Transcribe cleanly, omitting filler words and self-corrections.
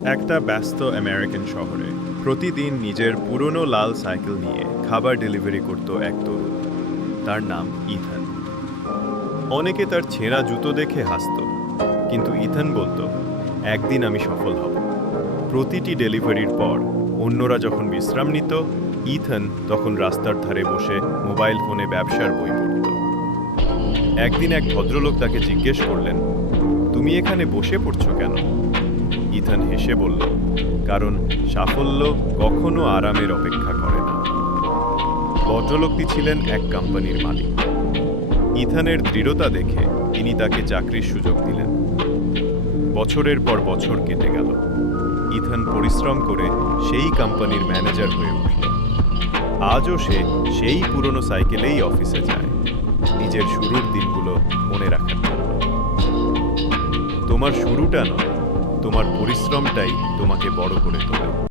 একটা ব্যস্ত আমেরিকান শহরে প্রতিদিন নিজের পুরনো লাল সাইকেল নিয়ে খাবার ডেলিভারি করত এক তরুণ। তার নাম ইথান। অনেকে তার ছেঁড়া জুতো দেখে হাসত, কিন্তু ইথান বলতো, একদিন আমি সফল হব। প্রতিটি ডেলিভারির পর অন্যরা যখন বিশ্রাম নিত, ইথান তখন রাস্তার ধারে বসে মোবাইল ফোনে ব্যবসার বই পড়ত। একদিন এক ভদ্রলোক তাকে জিজ্ঞেস করলেন, তুমি এখানে বসে পড়ছো কেন? ইথান হেসে বলল, কারণ সাফল্য কখনো আরামের অপেক্ষা করে না। ভদ্রলোকটি ছিলেন এক কোম্পানির মালিক। ইথানের দৃঢ়তা দেখে তিনি তাকে চাকরির সুযোগ দিলেন। বছরের পর বছর কেটে গেল। ইথান পরিশ্রম করে সেই কোম্পানির ম্যানেজার হয়ে উঠল। আজও সে সেই পুরনো সাইকেলেই অফিসে যায়, নিজের শুরুর দিনগুলো মনে রাখার জন্য। তোমার শুরুটা নয়, তোমার পরিশ্রমটাই তোমাকে বড় করে তোলে।